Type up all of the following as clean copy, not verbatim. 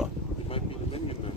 smaller. It might be the menu now.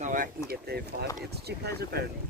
So I can get there 5. It's too close about it.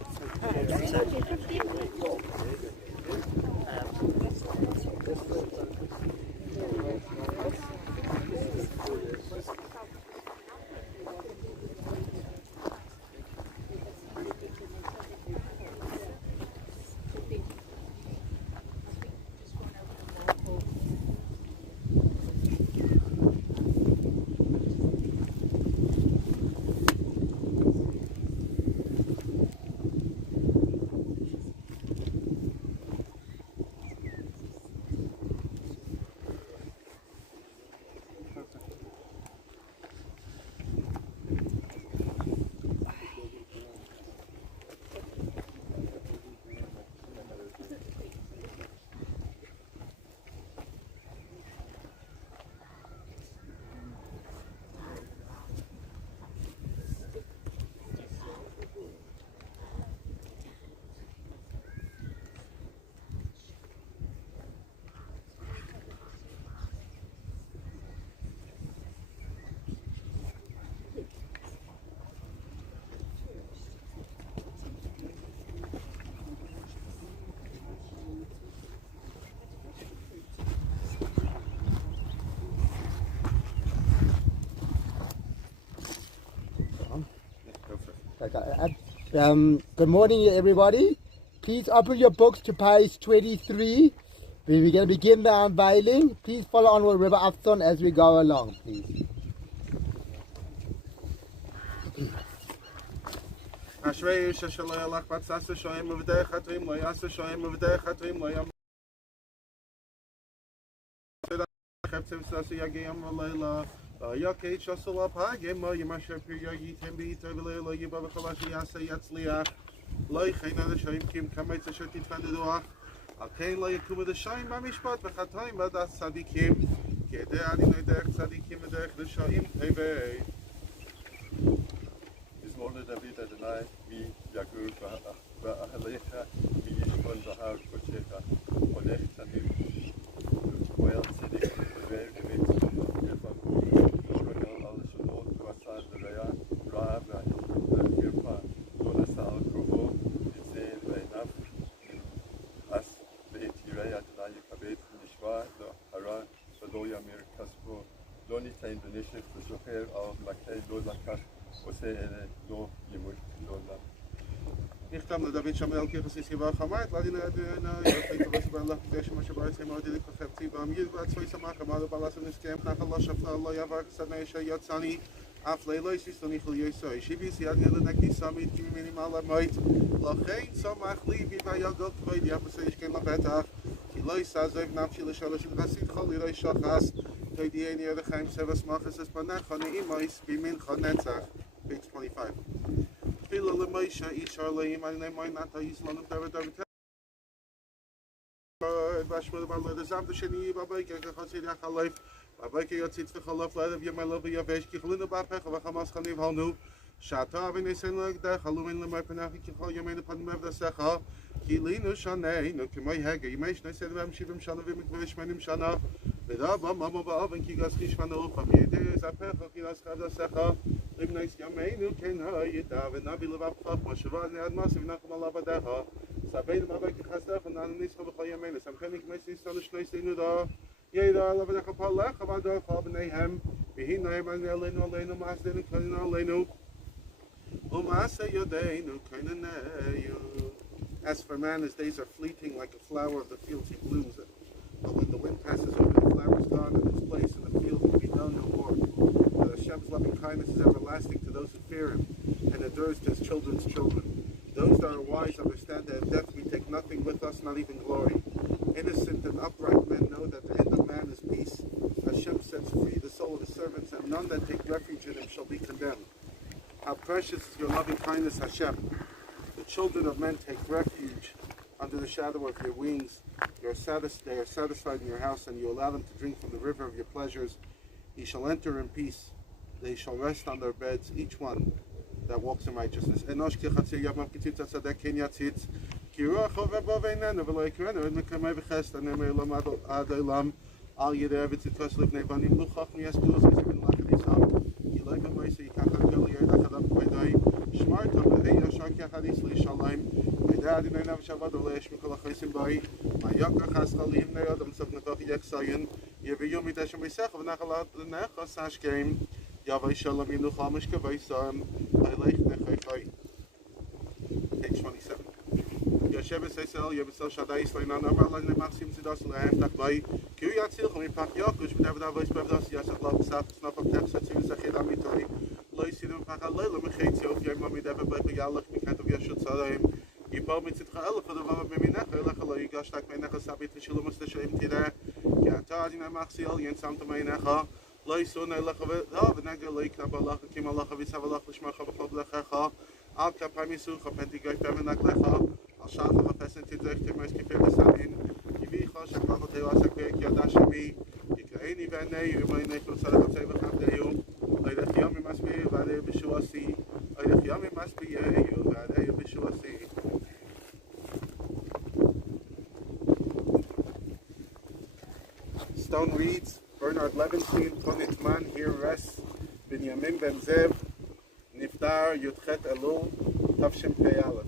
Good morning, everybody. Please open your books to page 23. We're going to begin the unveiling. Please follow on with Rabbi Afton as we go along, please. Mole David Adonai, mi Yagur Ba'alecha, mi Yishkon Bahar Kochecha, Olech Tanim, Well Tzedek, Ver Emet, Efa, Shkonel Al Shalot, Vasad Raya, Rav, Kirpa, Donasal Krovo, Yitzel, Vainaf, As, Beit Yirei Adonai Yekabet, Nishva, Lo Hara, Velo Yamir Kaspo, Lo Nitain Benishif, V'Zocher Al Makei Lo Lakach, נכתב לדוד שמאל כחסיס יבא חמית, לדינה ידינה, יוצאי כבש בעלה כדי שמשה בארץ אמר דיליק וחפצי בעמיר ועצוי שמח, אמר לבעלה סנסקם, נחל לא שפלה, לא יעבר כסדני שיצאני, אף לילה יסיסוני כל יסוי, שיבי סייד נגדי סמית, כי ממני מעלה מית, לכן שמח לי ויגל כבוד יפסי ישכן לבטח, כי לא יסעזב נפשי לשלוש וחסיד כל ירוי שחס, תודיעני ידכם סבס מחס אספנך, נעימייס בימינך נצח. Page 25. Fila Lemosha, Ishar Leim, I name my Nata, Islam, David, Bashmur, the Zamda Shani, Babaka, Hosida Halif, Babaka Yotzit, the Halaf, Lad of Yamalova, Yavesh, Kihlina Bapek, Hamas Khalif Hanu, Shata, Venesan like that, Haluin, Lemapanaki, Yaman upon the Seha, Kilino Shane, no Kimai Haga, you mentioned I said, I'm Shivim Shanavim, Vishmanim Shana, Vedaba, Mama Bab, and Kigas Kishmano, from Yedes, Apek, Kilas Kada Seha. Nice Yameinu can Yitav and Nabi Lava Mashavan and Massive Nakamalabadeha. Sabay Mabaki Hastaf and Anis of Yamenis. I'm penning my sister Nuda. Yeda Lavanakapala, Havada, Fabanehem, Behina and Eleno Leno Master and Kalina Leno. Umasa Yodainu, Kainayu. As for man, his days are fleeting like a flower of the fields he blooms in. But when the wind passes over, the flower is gone, and its place in the field will be known no more. But Hashem's loving kindness is everlasting to those who fear Him, and endures to His children's children. Those that are wise understand that in death we take nothing with us, not even glory. Innocent and upright men know that the end of man is peace. Hashem sets free the soul of His servants, and none that take refuge in Him shall be condemned. How precious is your loving kindness, Hashem! The children of men take refuge under the shadow of your wings. They are satisfied in your house, and you allow them to drink from the river of your pleasures. He shall enter in peace. They shall rest on their beds, each one that walks in righteousness. Page 27. Yoshev Sesel, Yebesel Shaddai, Slainan, Amarlan, Maxim Sidas, Lahem, Takbai, Kuyat Silchum, Pak Yakush, whatever that voice Bevdas, Yasat Love, Snap of Texas, Sachid Amitai, Loisidum Pakala, Mechetio, Yamami Deva, Yalak, Mikant of Yashut Salaim, Yipom, Mitzitcha, for the Vava Miminaka, Lakala, Yugashtak, Menaka, Sabit, Shilumus, the Shem Tida, Yatadina Maxiel, Yen Santa Mainaka, Loisun, Lakav, Naga Lake, Nabalaka, Kimalakavis, Havalak, Shmaka, Lecha, Al Kapamisu, Pentigai, Feminaklecha, Al Shafa, Peasant, Timus, Kipisamin, Yivicha, Shakako, Telasakek, Yadashimi, Yikaini Vane, you may make us out of Table, like the Yami must be, Vade Bishuasi, like the Yami must be, you, Vade Bishuasi. Stone reads, Bernard Levenstein, Konit Man, here rests, Binyamin Ben Zev, Niftar Yudchet Elul Tavshim Pei Aleph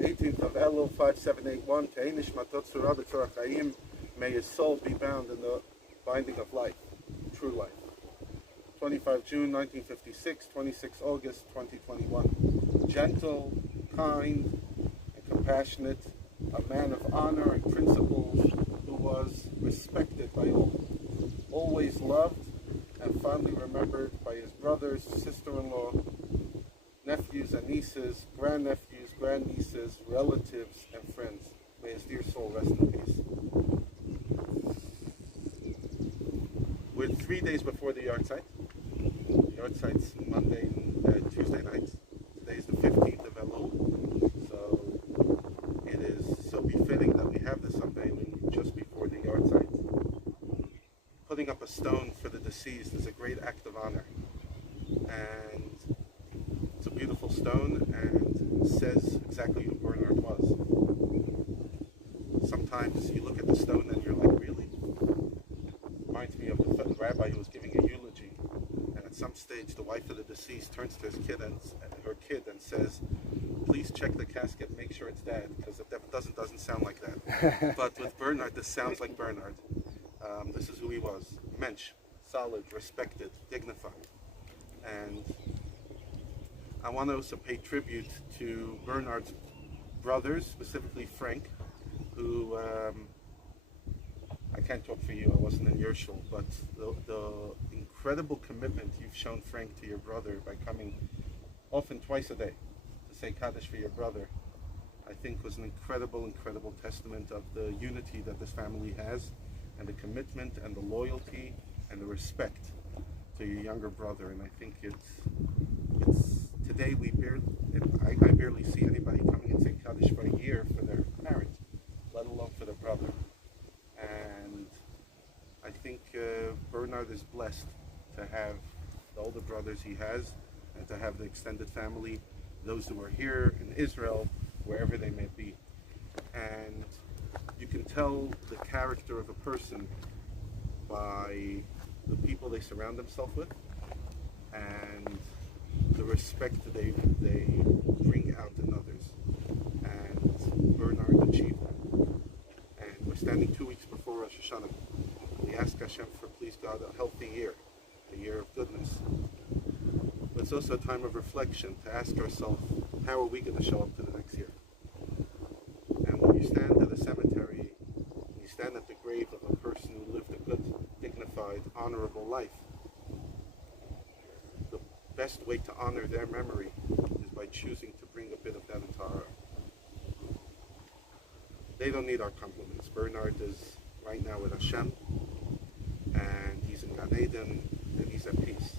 18th of Elul 5781 Keinish Matot Surah B'Torah Chaim. May his soul be bound in the binding of life, true life. 25 June 1956, 26 August 2021. gentle, kind, and compassionate, a man of honor and principles who was respected by all, always loved and fondly remembered by his brothers, sister-in-law, nephews and nieces, grandnephews, grandnieces, relatives, and friends. May his dear soul rest in peace. We're 3 days before the yard site. The yard site's Monday and Tuesday nights. Today is the 15th of Elul. So it is so befitting that we have this unveiling just before the yard site. Putting up a stone for the deceased is a great act of honor. And it's a beautiful stone and says exactly who Bernard was. Sometimes you look at the stone and you're like, really? Reminds me of the rabbi who was giving a eulogy, and at some stage the wife of the deceased turns to her kid and says, please check the casket, make sure it's dad, because if that doesn't sound like that. But with Bernard, this sounds like Bernard. This is who he was. Mensch, solid, respected, dignified. And I want to also pay tribute to Bernard's brothers, specifically Frank, who I can't talk for you, I wasn't in your shul, but the incredible commitment you've shown, Frank, to your brother by coming often twice a day to say Kaddish for your brother, I think was an incredible, incredible testament of the unity that this family has, and the commitment and the loyalty and the respect to your younger brother. And I think it's today I barely see anybody coming and saying Kaddish for a year for their parent, let alone for their brother. And I think Bernard is blessed to have the older brothers he has, and to have the extended family, those who are here in Israel, wherever they may be. And you can tell the character of a person by the people they surround themselves with, and the respect that they bring out in others. And Bernard achieved that. And we're standing 2 weeks before Rosh Hashanah. We ask Hashem for, please God, a healthy year, a year of goodness. But it's also a time of reflection to ask ourselves, how are we going to show up to the next year? And when you stand at a cemetery, you stand at the grave of a person who lived a good, dignified, honorable life, the best way to honor their memory is by choosing to bring a bit of that into our. They don't need our compliments. Bernard is right now with Hashem, and he's in Gan Eden, and he's at peace.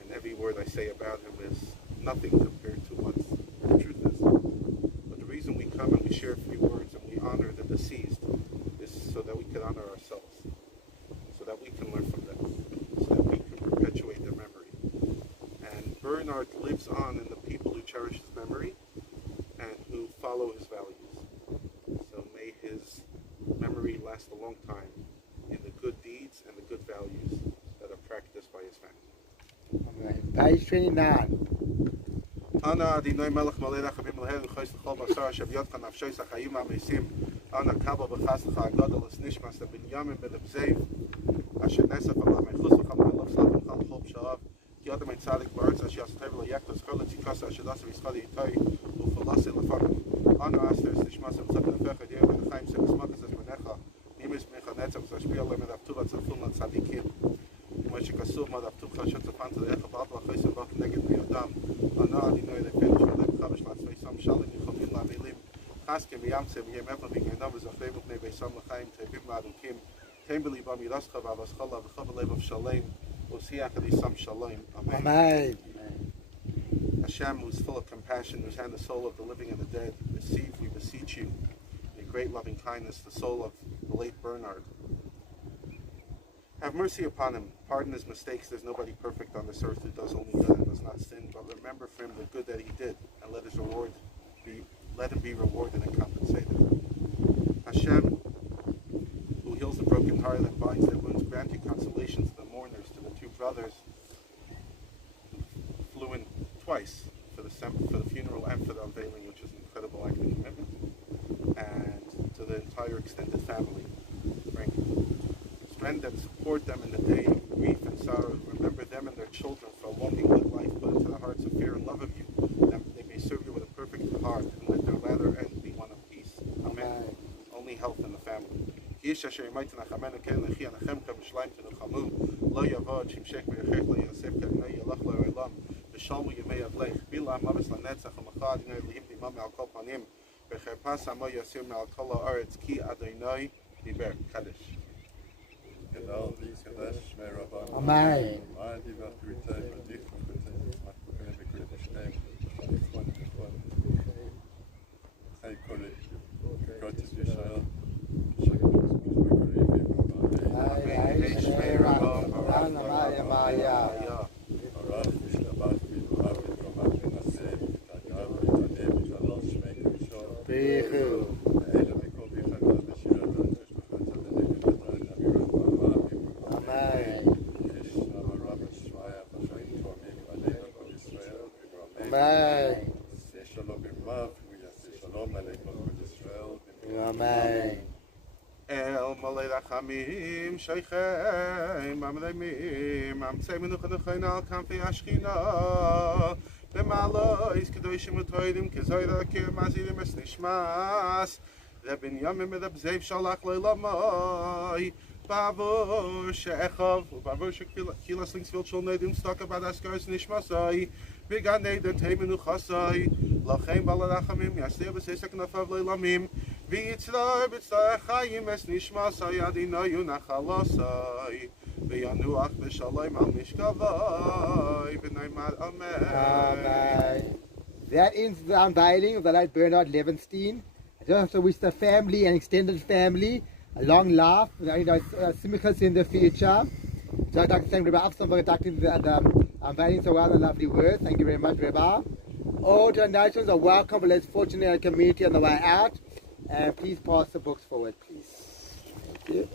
And every word I say about him is nothing compared to what the truth is. But the reason we come and we share a few words and we honor the deceased is so that we can honor ourselves, so that we can learn from them, so that we can perpetuate their memory. And Bernard lives on in the people who cherish his memory and who follow his values. So may his memory last a long time in the good deeds and the good values that are practiced by his family. Page 29. Ana Adinoi Melech Malei Rachamim Lehem V'chois L'chol Basar Asher B'yodcha Nafshos HaChayim HaMeisim Ana Kabel B'chaslecha Agadol L'Nishmas L'Binyamin Ben Abzev Asher Nesaf Allah Meichus L'cham L'Elav Slavim Chal Chol B'Shalav Ki Adam Ein Tzadik B'Aretz Asher Yasatay V'Layektos Kol L'Tzikasa Asher Dasa V'Yitzchadi Yitai U'Falasi L'Fanav Ana Aster S'Nishmas L'Tzad L'Nefecha D'Yem V'Chaim S'Nishmakas Esmenecha Nimis Mecha Netzam S'Ashpia L'Em L'Avtuva Tzafun L'Tzadikim Moshe Kasuf M'Avtuva Shetzafan T'Lecha Ba'Abla Chaysim Ba'K Neged B'Yodam Ana Adinoi L'Fenish V'Lem Chavish L'Atzmei Sam Shalim Yichomim L'Amilim Chaskem V'Yamtze V'Yem Eflam V'Geinam V'Zachrei V'Pnei Beisam L'Chaim Tevim L'Adukim Tem B'Libam Yirascha V'Avaschala V'Chav Levav Shalem U'Siach Adisam Shalom. Amen. Hashem, who's full of compassion, who's hand the soul of the living and the dead, receive, we beseech you, in great loving kindness, the soul of the late Bernard. Have mercy upon him, pardon his mistakes. There's nobody perfect on this earth who does only good and does not sin, but remember for him the good that he did, and let him be rewarded and compensated. Hashem, who heals the broken heart and binds their wounds, grant you consolation to the mourners, to the two brothers who flew in twice for the funeral and for the unveiling, which is an incredible act of commitment, and to the entire extended family. Frank, strengthen and support them in the day of grief and sorrow. Remember them and their children for a long and good life. Put into the hearts of fear and love of you, that they may they serve you with a perfect heart, and let their latter end be one of peace. Amen. Only health in the family. איש אשר ימית נחמנו כן לכי אנחם כבשליים תנחמו לא יבוא עד שימשך ויחך לא יוסף כדמי ילך לעולם ושלמו ימי אבלך בילה מוות לנצח ומחר אדוני אלוהים דימה מעל כל פנים וחרפס עמו יסיר מעל כל הארץ כי אדוני דיבר. קדש. Genau, die Kadesh, Merabah. Amen. Mein lieber Autoritäten und dich von Gott, macht mir eine gute Stimme. Hey, Kollege, Gott ist Israel. Amen. El malay rachamim sheichem amreimim amtzei menucha nechayin al kanfei hashchina b'malois kedoshim u'toidim kezoyra kirmazirim es nishmas lebinyamim medabzev shalach leilamai bavur she'echav ubavur she'kilas linksvil shol nedim staka bad askaros nishmasai b'gan neder tei menuchasai lachem balarachamim yasir b'seisek nafav leilamim ויצרור בצלח חיים אס נשמע סיידינו יונחלוסי וינוח בשלום על משכבוי ונאמר אמן. That ends the unveiling of the late Bernard Levenstein. I just have to wish the family and extended family a long life, simichas in the future. So I'd like to thank Rabbi Afson for conducting the unveiling so well and lovely words. Thank you very much, Rabbi. All donations are welcome for less fortunate in the community on the way out. And please pass the books forward, please. Thank you.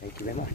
Thank you very much.